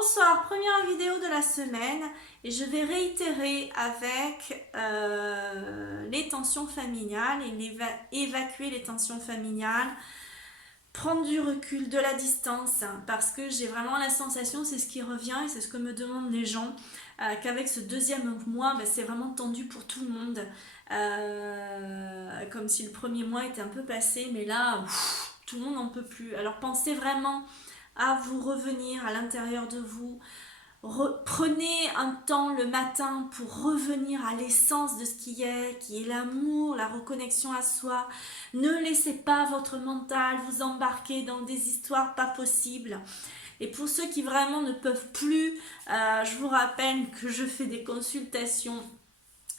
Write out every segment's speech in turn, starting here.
Bonsoir, première vidéo de la semaine et je vais réitérer avec les tensions familiales et évacuer les tensions familiales, prendre du recul, de la distance parce que j'ai vraiment la sensation, c'est ce qui revient et c'est ce que me demandent les gens, qu'avec ce deuxième mois, c'est vraiment tendu pour tout le monde, comme si le premier mois était un peu passé, mais là, tout le monde n'en peut plus. Alors pensez vraiment à vous revenir à l'intérieur de vous. Prenez un temps le matin pour revenir à l'essence de ce qui est l'amour, la reconnexion à soi. Ne laissez pas votre mental vous embarquer dans des histoires pas possibles. Et pour ceux qui vraiment ne peuvent plus, je vous rappelle que je fais des consultations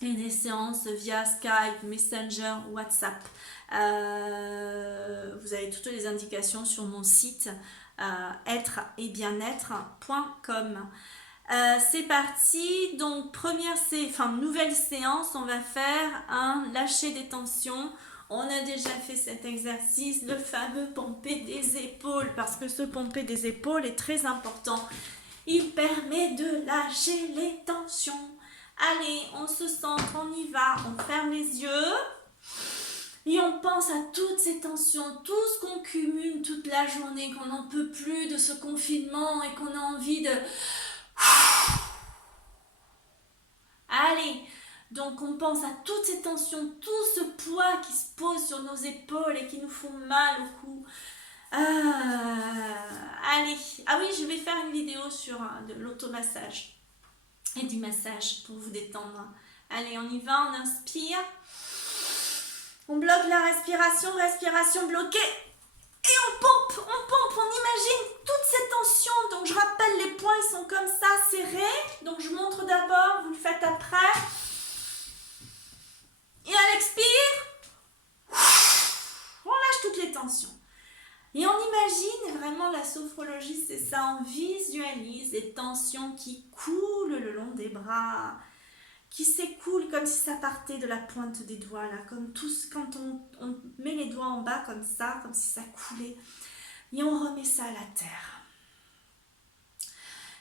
et des séances via Skype, Messenger, WhatsApp. Vous avez toutes les indications sur mon site être et bien-être.com. C'est parti, donc nouvelle séance, on va faire un lâcher des tensions. On a déjà fait cet exercice, le fameux pomper des épaules, parce que ce pomper des épaules est très important. Il permet de lâcher les tensions. Allez, on se centre, on y va, on ferme les yeux. Et on pense à toutes ces tensions, tout ce qu'on cumule toute la journée, qu'on n'en peut plus de ce confinement et qu'on a envie de... Allez, donc on pense à toutes ces tensions, tout ce poids qui se pose sur nos épaules et qui nous font mal au cou. Allez, oui, je vais faire une vidéo sur de l'automassage et du massage pour vous détendre. Allez, on y va, on inspire. On bloque la respiration, respiration bloquée. Et on pompe, on imagine toutes ces tensions. Donc je rappelle, les poings ils sont comme ça, serrés. Donc je montre d'abord, vous le faites après. Et à l'expire, on lâche toutes les tensions. Et on imagine, vraiment la sophrologie c'est ça, on visualise les tensions qui coulent le long des bras, qui s'écoulent comme si ça partait de la pointe des doigts, là, comme tous, quand on met les doigts en bas comme ça, comme si ça coulait, et on remet ça à la terre.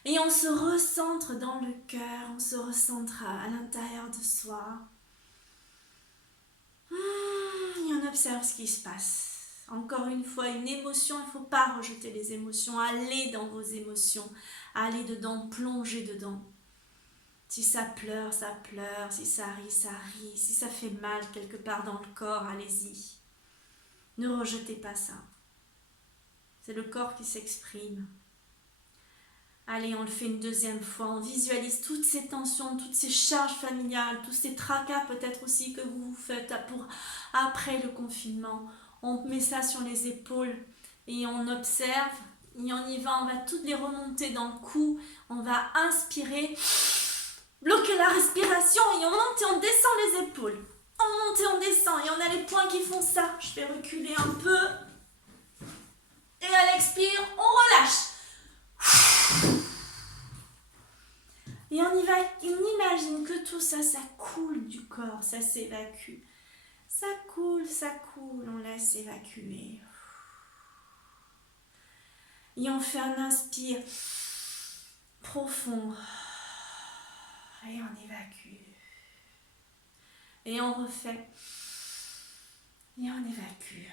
Et on se recentre dans le cœur, on se recentre à l'intérieur de soi. Et on observe ce qui se passe. Encore une fois, une émotion, il ne faut pas rejeter les émotions, allez dans vos émotions, allez dedans, plongez dedans. Si ça pleure, ça pleure. Si ça rit, ça rit. Si ça fait mal quelque part dans le corps, allez-y. Ne rejetez pas ça. C'est le corps qui s'exprime. Allez, on le fait une deuxième fois. On visualise toutes ces tensions, toutes ces charges familiales, tous ces tracas peut-être aussi que vous vous faites pour après le confinement. On met ça sur les épaules et on observe. Et on y va, on va toutes les remonter dans le cou. On va inspirer. Bloquer la respiration et on monte et on descend les épaules. On monte et on descend et on a les poings qui font ça. Je vais reculer un peu. Et à l'expire, on relâche. Et on y va, on imagine que tout ça, ça coule du corps, ça s'évacue. Ça coule, on laisse évacuer. Et on fait un inspire profond. Et on évacue. Et on refait. Et on évacue.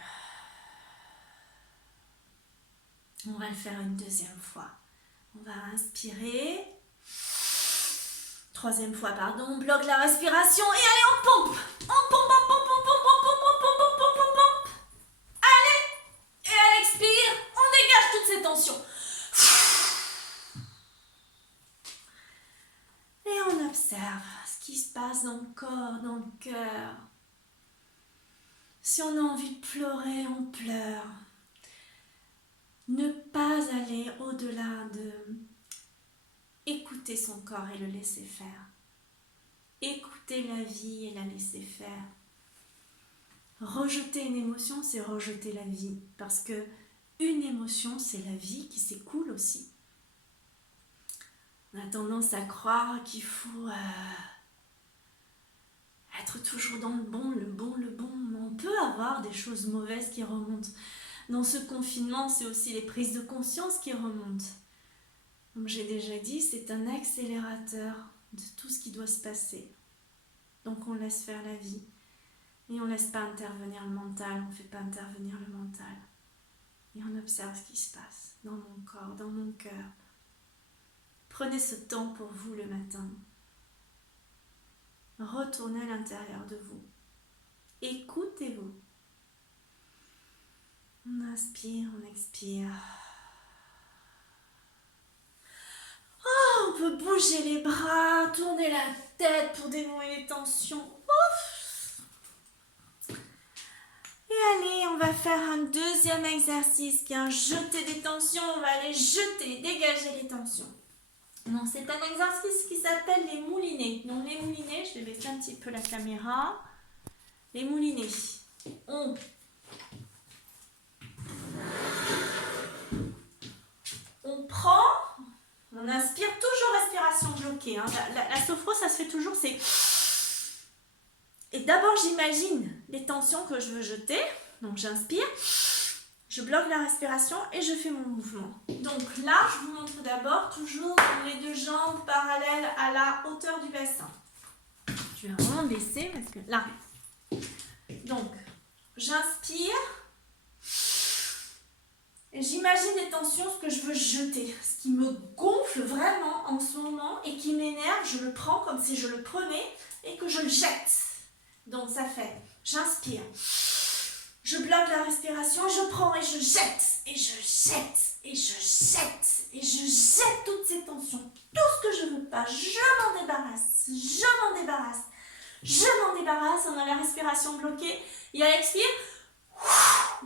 On va le faire une deuxième fois. On va inspirer. Troisième fois, pardon. On bloque la respiration. Et allez, on pompe. On pompe. Allez. Et à l'expire, on dégage toutes ces tensions. Et on observe ce qui se passe dans le corps, dans le cœur. Si on a envie de pleurer, on pleure. Ne pas aller au-delà de écouter son corps et le laisser faire. Écouter la vie et la laisser faire. Rejeter une émotion, c'est rejeter la vie. Parce que une émotion, c'est la vie qui s'écoule aussi. On a tendance à croire qu'il faut être toujours dans le bon. On peut avoir des choses mauvaises qui remontent. Dans ce confinement, c'est aussi les prises de conscience qui remontent. Comme j'ai déjà dit, c'est un accélérateur de tout ce qui doit se passer. Donc on laisse faire la vie. Et on ne laisse pas intervenir le mental, on ne fait pas intervenir le mental. Et on observe ce qui se passe dans mon corps, dans mon cœur. Prenez ce temps pour vous le matin. Retournez à l'intérieur de vous. Écoutez-vous. On inspire, on expire. Oh, on peut bouger les bras, tourner la tête pour dénouer les tensions. Ouf. Et allez, on va faire un deuxième exercice qui est un jeter des tensions. On va aller jeter, dégager les tensions. Donc, c'est un exercice qui s'appelle les moulinets. Donc, les moulinets, je vais baisser un petit peu la caméra. Les moulinets. On prend, on inspire toujours respiration bloquée. Hein. La sophro, ça se fait toujours, c'est... Et d'abord, j'imagine les tensions que je veux jeter. Donc, j'inspire, je bloque la respiration et je fais mon mouvement. Donc là, je vous montre d'abord toujours les deux jambes parallèles à la hauteur du bassin. Je vais vraiment baisser parce que là. Donc, j'inspire. Et j'imagine les tensions, ce que je veux jeter. Ce qui me gonfle vraiment en ce moment et qui m'énerve, je le prends comme si je le prenais et que je le jette. Donc ça fait, j'inspire. Je bloque la respiration, je prends et je jette. Et je jette. Et je jette. Et je jette toutes ces tensions. Tout ce que je ne veux pas, je m'en débarrasse. Je m'en débarrasse. Je m'en débarrasse. On a la respiration bloquée. Et à l'expire,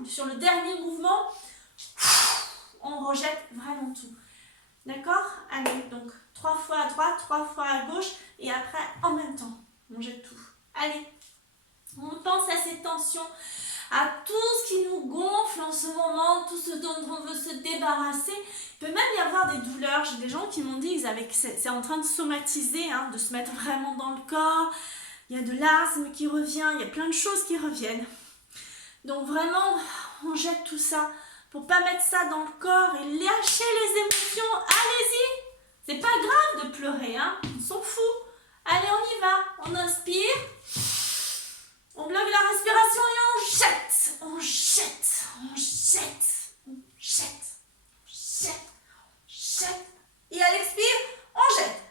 sur le dernier mouvement, on rejette vraiment tout. D'accord? Allez, donc 3 fois à droite, 3 fois à gauche. Et après, en même temps, on jette tout. Allez, on pense à ces tensions, à tout ce qui nous gonfle en ce moment, tout ce dont on veut se débarrasser. Il peut même y avoir des douleurs. J'ai des gens qui m'ont dit que c'est en train de somatiser, hein, de se mettre vraiment dans le corps. Il y a de l'asthme qui revient, il y a plein de choses qui reviennent. Donc vraiment, on jette tout ça pour pas mettre ça dans le corps et lâcher les émotions. Allez-y, c'est pas grave de pleurer, hein, on s'en fout. Allez, on y va, on inspire. On bloque la respiration et on jette, on jette, on jette, on jette, on jette, on jette. Et à l'expire, on jette.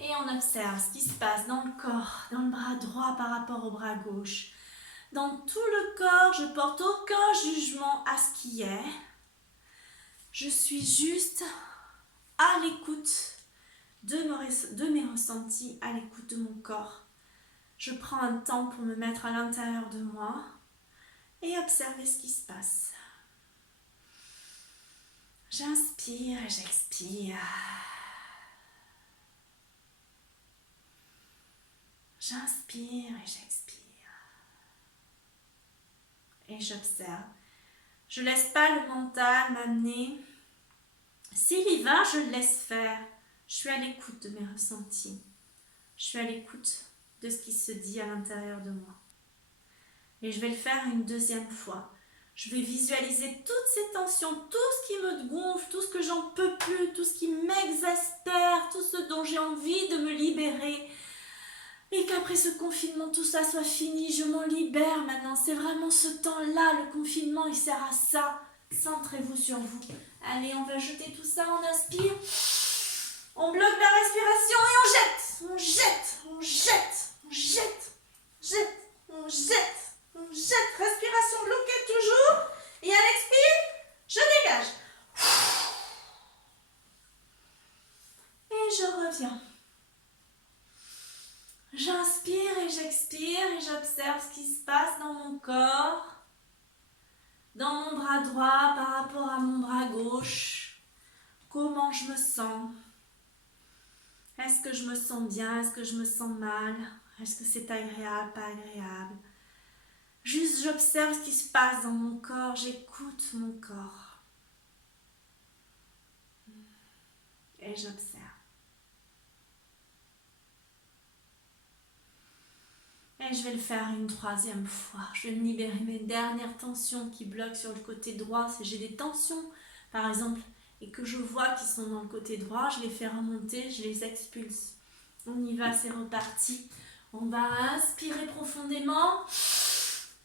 Et on observe ce qui se passe dans le corps, dans le bras droit par rapport au bras gauche. Dans tout le corps, je porte aucun jugement à ce qui est. Je suis juste à l'écoute de mes ressentis, à l'écoute de mon corps. Je prends un temps pour me mettre à l'intérieur de moi et observer ce qui se passe. J'inspire et j'expire. J'inspire et j'expire. Et j'observe. Je ne laisse pas le mental m'amener. S'il y va, je le laisse faire. Je suis à l'écoute de mes ressentis. Je suis à l'écoute de ce qui se dit à l'intérieur de moi. Et je vais le faire une deuxième fois. Je vais visualiser toutes ces tensions, tout ce qui me gonfle, tout ce que j'en peux plus, tout ce qui m'exaspère, tout ce dont j'ai envie de me libérer. Et qu'après ce confinement, tout ça soit fini, je m'en libère maintenant. C'est vraiment ce temps-là, le confinement, il sert à ça. Centrez-vous sur vous. Allez, on va jeter tout ça, on inspire. On bloque la respiration et on jette. On jette, on jette, on jette, jette, on jette, on jette. Respiration bloquée toujours. Et à l'expire, je dégage. Et je reviens. J'inspire et j'expire et j'observe ce qui se passe dans mon corps, dans mon bras droit par rapport à mon bras gauche. Comment je me sens? Est-ce que je me sens bien? Est-ce que je me sens mal? Est-ce que c'est agréable, pas agréable? Juste j'observe ce qui se passe dans mon corps, j'écoute mon corps. Et j'observe. Et Et je vais le faire une troisième fois. Je vais me libérer mes dernières tensions qui bloquent sur le côté droit. Si j'ai des tensions, par exemple, et que je vois qu'ils sont dans le côté droit, je les fais remonter, je les expulse. On y va, c'est reparti. On va inspirer profondément.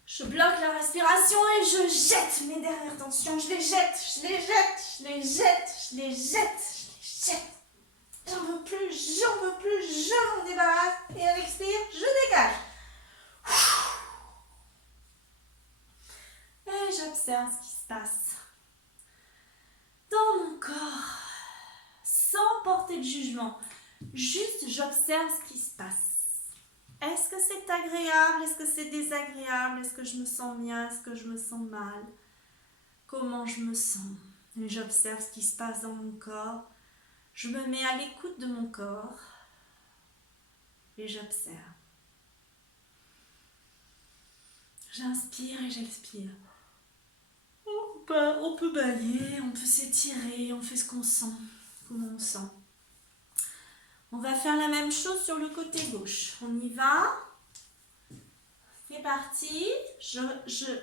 Je bloque la respiration et je jette mes dernières tensions. Je les jette, je les jette, je les jette, je les jette, je les jette. J'en veux plus, je m'en débarrasse. Et à l'expire, je dégage. Et j'observe ce qui se passe dans mon corps, sans porter de jugement. Juste, j'observe ce qui se passe. Est-ce que c'est agréable? Est-ce que c'est désagréable? Est-ce que je me sens bien? Est-ce que je me sens mal? Comment je me sens? Et j'observe ce qui se passe dans mon corps. Je me mets à l'écoute de mon corps et j'observe. J'inspire et j'expire. On peut bailler, on peut s'étirer, on fait ce qu'on sent, comment on sent. On va faire la même chose sur le côté gauche. On y va. C'est parti. Je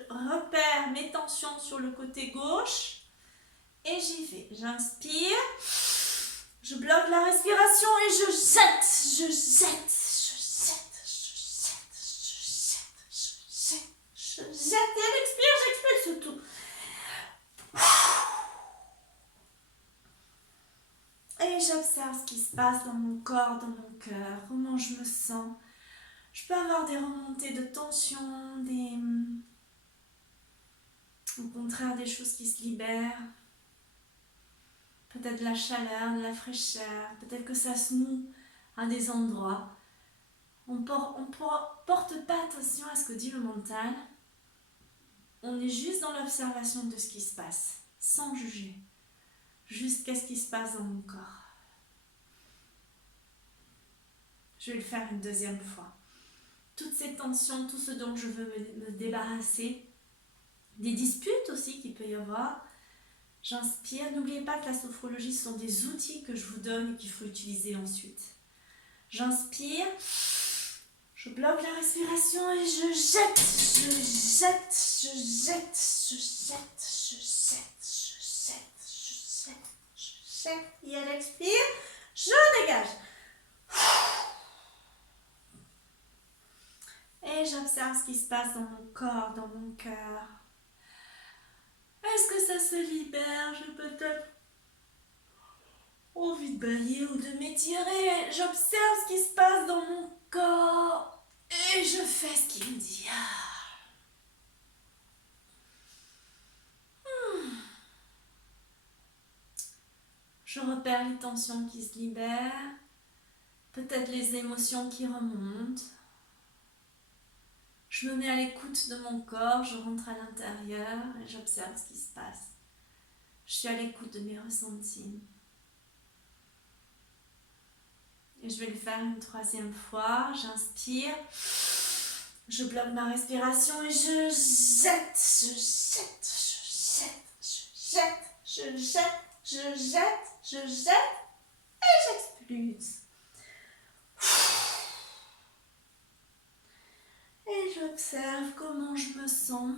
repère mes tensions sur le côté gauche et j'y vais. J'inspire. Je bloque la respiration et je jette. Je jette. Je jette et à l'expire, j'expulse tout. Et j'observe ce qui se passe dans mon corps, dans mon cœur, comment je me sens. Je peux avoir des remontées de tension, au contraire des choses qui se libèrent. Peut-être de la chaleur, de la fraîcheur, peut-être que ça se noue à des endroits. On porte pas attention à ce que dit le mental. On est juste dans l'observation de ce qui se passe, sans juger. Juste qu'est-ce qui se passe dans mon corps. Je vais le faire une deuxième fois. Toutes ces tensions, tout ce dont je veux me débarrasser, des disputes aussi qu'il peut y avoir. J'inspire. N'oubliez pas que la sophrologie sont des outils que je vous donne et qu'il faut utiliser ensuite. J'inspire. Je bloque la respiration et je jette, je jette, je jette, je jette, je jette, je jette, je jette, je jette. Et à l'expire, je dégage. Et j'observe ce qui se passe dans mon corps, dans mon cœur. Est-ce que ça se libère? J'ai peut-être envie de bailler ou de m'étirer. J'observe ce qui se passe dans mon corps et je fais ce qu'il me dit. Je repère les tensions qui se libèrent, peut-être les émotions qui remontent. Je me mets à l'écoute de mon corps, je rentre à l'intérieur et j'observe ce qui se passe. Je suis à l'écoute de mes ressentis. Et je vais le faire une troisième fois. J'inspire. Je bloque ma respiration et je jette, je jette, je jette, je jette, je jette, je jette, je jette et j'expulse. Et j'observe comment je me sens.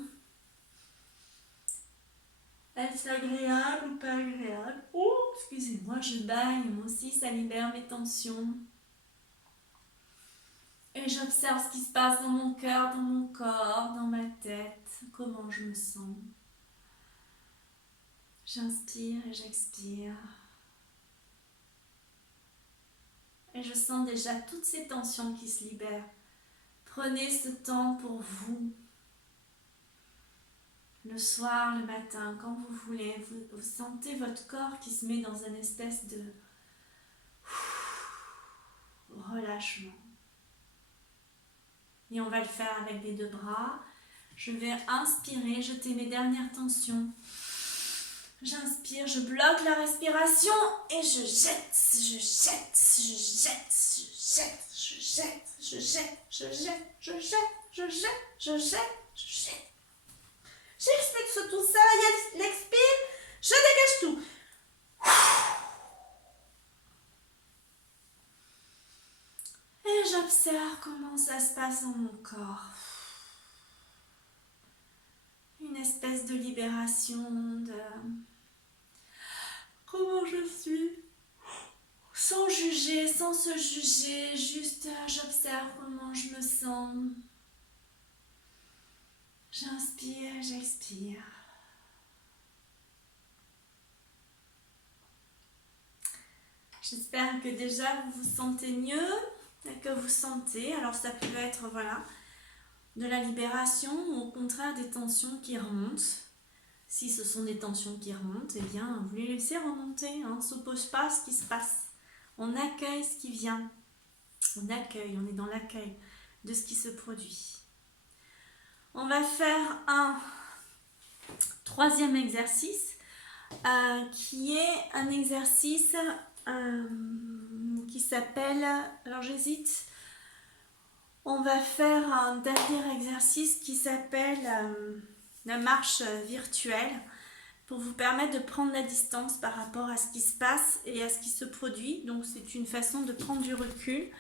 Est-ce agréable ou pas agréable? Oh, excusez-moi, je baille. Moi aussi, ça libère mes tensions. Et j'observe ce qui se passe dans mon cœur, dans mon corps, dans ma tête. Comment je me sens. J'inspire et j'expire. Et je sens déjà toutes ces tensions qui se libèrent. Prenez ce temps pour vous. Le soir, le matin, quand vous voulez, vous sentez votre corps qui se met dans une espèce de relâchement. Et on va le faire avec les deux bras. Je vais inspirer, jeter mes dernières tensions. J'inspire, je bloque la respiration et je jette, je jette, je jette, je jette, je jette, je jette, je jette, je jette, je jette, je jette, je jette. J'expulse tout ça, il y a l'expire, je dégage tout. Et j'observe j'observe comment ça se passe dans mon corps. Une espèce de libération de comment je suis. Sans juger, sans se juger, juste j'observe comment je me sens. J'inspire, j'expire. J'espère que déjà vous vous sentez mieux et que vous sentez. Alors ça peut être voilà, de la libération ou au contraire des tensions qui remontent. Si ce sont des tensions qui remontent, eh bien vous les laissez remonter. On ne s'oppose pas à ce qui se passe. On accueille ce qui vient. On accueille, on est dans l'accueil de ce qui se produit. On va faire un troisième exercice qui est un exercice qui s'appelle, alors j'hésite, on va faire un dernier exercice qui s'appelle la marche virtuelle pour vous permettre de prendre la distance par rapport à ce qui se passe et à ce qui se produit. Donc c'est une façon de prendre du recul.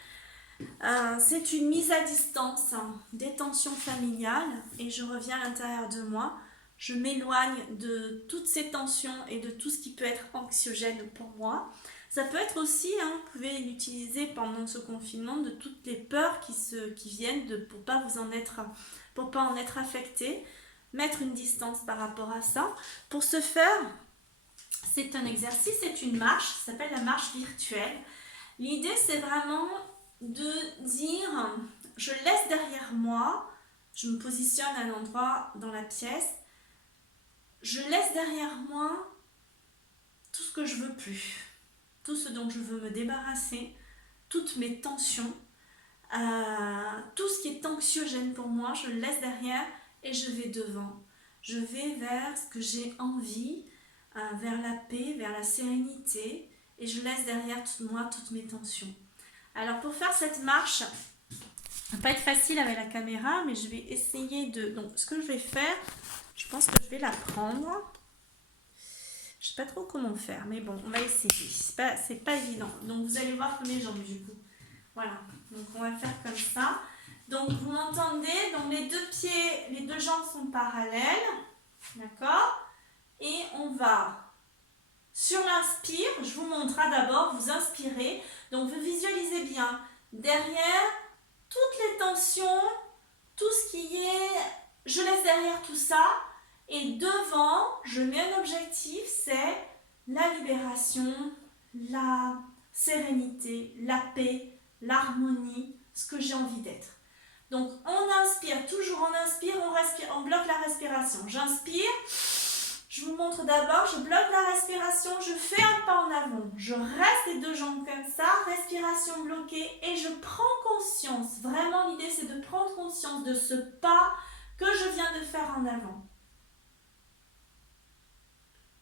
C'est une mise à distance des tensions familiales et je reviens à l'intérieur de moi. Je m'éloigne de toutes ces tensions et de tout ce qui peut être anxiogène pour moi. Ça peut être aussi, vous pouvez l'utiliser pendant ce confinement, de toutes les peurs qui viennent pour ne pas en être affecté. Mettre une distance par rapport à ça. Pour ce faire, c'est un exercice, c'est une marche, ça s'appelle la marche virtuelle. L'idée, c'est vraiment de dire, je laisse derrière moi, je me positionne à un endroit dans la pièce, je laisse derrière moi tout ce que je veux plus, tout ce dont je veux me débarrasser, toutes mes tensions, tout ce qui est anxiogène pour moi, je le laisse derrière et je vais devant. Je vais vers ce que j'ai envie, vers la paix, vers la sérénité et je laisse derrière moi toutes mes tensions. Alors pour faire cette marche, ça va pas être facile avec la caméra, mais je vais essayer de... Donc ce que je vais faire, je pense que je vais la prendre. Je sais pas trop comment faire, mais bon, on va essayer. C'est pas évident. Donc vous allez voir que mes jambes du coup. Voilà, donc on va faire comme ça. Donc vous m'entendez, donc les deux pieds, les deux jambes sont parallèles. D'accord? Et on va, sur l'inspire, je vous montre d'abord, vous inspirez. Donc vous visualisez bien, derrière, toutes les tensions, tout ce qui est, je laisse derrière tout ça. Et devant, je mets un objectif, c'est la libération, la sérénité, la paix, l'harmonie, ce que j'ai envie d'être. Donc on inspire, toujours on inspire, on respire, on bloque la respiration. J'inspire, je vous montre d'abord, je bloque la respiration, je fais un pas en avant. Je reste les deux jambes comme ça, respiration bloquée et je prends conscience. Vraiment l'idée c'est de prendre conscience de ce pas que je viens de faire en avant.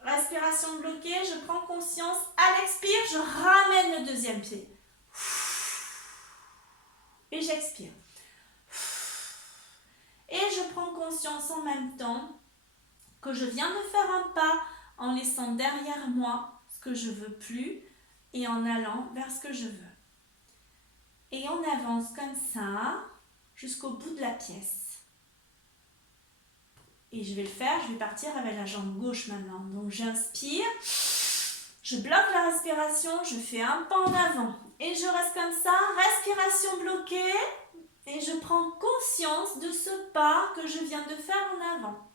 Respiration bloquée, je prends conscience. À l'expire, je ramène le deuxième pied. Et j'expire. Et je prends conscience en même temps que je viens de faire un pas en laissant derrière moi ce que je veux plus et en allant vers ce que je veux. Et on avance comme ça jusqu'au bout de la pièce. Et je vais le faire, je vais partir avec la jambe gauche maintenant. Donc j'inspire, je bloque la respiration, je fais un pas en avant. Et je reste comme ça, respiration bloquée. Et je prends conscience de ce pas que je viens de faire en avant.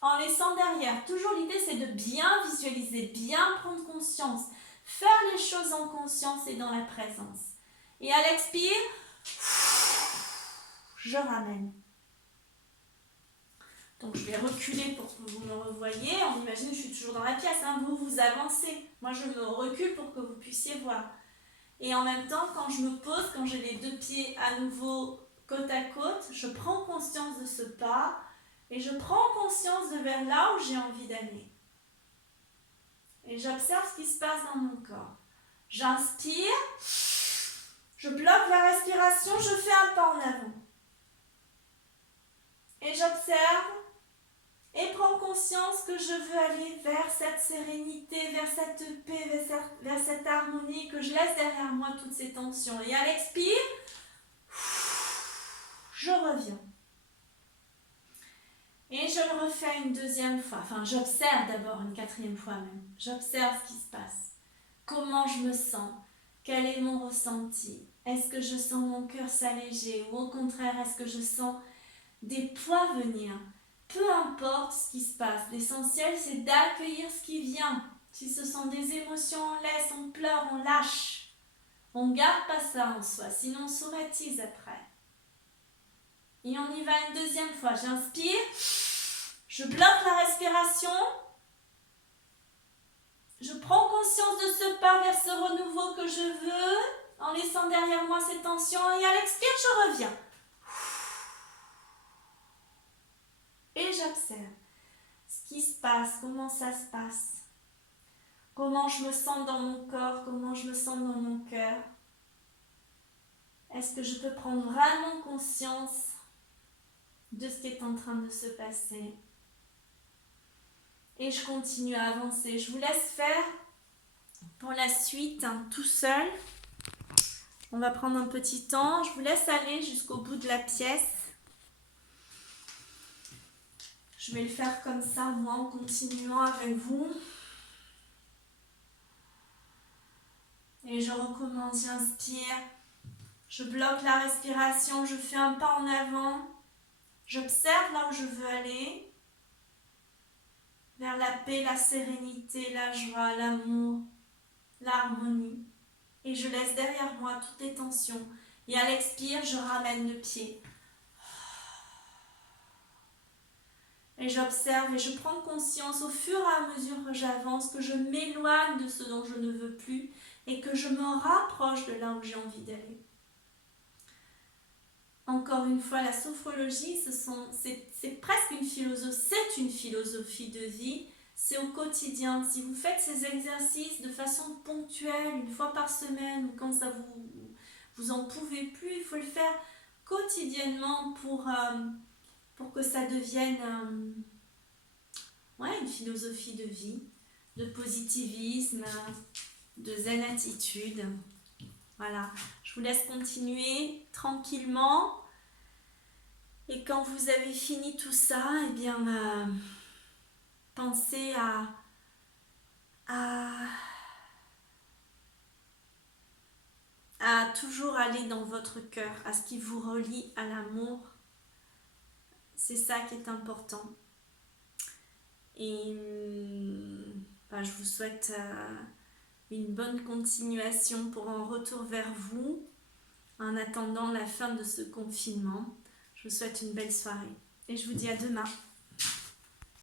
En laissant derrière. Toujours l'idée c'est de bien visualiser, bien prendre conscience. Faire les choses en conscience et dans la présence. Et à l'expire, je ramène. Donc je vais reculer pour que vous me revoyiez. On imagine que je suis toujours dans la pièce. Vous avancez. Moi je me recule pour que vous puissiez voir. Et en même temps, quand je me pose, quand j'ai les deux pieds à nouveau côte à côte, je prends conscience de ce pas et je prends conscience de vers là où j'ai envie d'aller. Et j'observe ce qui se passe dans mon corps. J'inspire, je bloque la respiration, je fais un pas en avant. Et j'observe et prends conscience que je veux aller vers cette sérénité, vers cette paix, vers cette harmonie, que je laisse derrière moi toutes ces tensions. Et à l'expire, Je reviens. Et je le refais une deuxième fois. Enfin, j'observe d'abord une quatrième fois même. J'observe ce qui se passe. Comment je me sens? Quel est mon ressenti? Est-ce que je sens mon cœur s'alléger? Ou au contraire, est-ce que je sens des poids venir? Peu importe ce qui se passe. L'essentiel, c'est d'accueillir ce qui vient. Si ce sont des émotions, on laisse, on pleure, on lâche. On ne garde pas ça en soi, sinon on somatise après. Et on y va une deuxième fois. J'inspire, je bloque la respiration, je prends conscience de ce pas vers ce renouveau que je veux, en laissant derrière moi ces tensions, et à l'expire, je reviens. Et j'observe ce qui se passe, comment ça se passe, comment je me sens dans mon corps, comment je me sens dans mon cœur. Est-ce que je peux prendre vraiment conscience de ce qui est en train de se passer? Et je continue à avancer. Je vous laisse faire pour la suite, tout seul. On va prendre un petit temps. Je vous laisse aller jusqu'au bout de la pièce. Je vais le faire comme ça, moi, en continuant avec vous. Et je recommence, j'inspire. Je bloque la respiration, je fais un pas en avant. J'observe là où je veux aller. Vers la paix, la sérénité, la joie, l'amour, l'harmonie. Et je laisse derrière moi toutes les tensions. Et à l'expire, je ramène le pied. Et j'observe et je prends conscience au fur et à mesure que j'avance, que je m'éloigne de ce dont je ne veux plus et que je me rapproche de là où j'ai envie d'aller. Encore une fois, la sophrologie, c'est presque une philosophie, c'est une philosophie de vie, c'est au quotidien. Si vous faites ces exercices de façon ponctuelle, une fois par semaine, ou quand ça vous en pouvez plus, il faut le faire quotidiennement pour que ça devienne une philosophie de vie, de positivisme, de zen attitude. Voilà, je vous laisse continuer tranquillement. Et quand vous avez fini tout ça, eh bien, pensez à toujours aller dans votre cœur, à ce qui vous relie à l'amour. C'est ça qui est important. Et je vous souhaite une bonne continuation pour un retour vers vous en attendant la fin de ce confinement. Je vous souhaite une belle soirée et je vous dis à demain.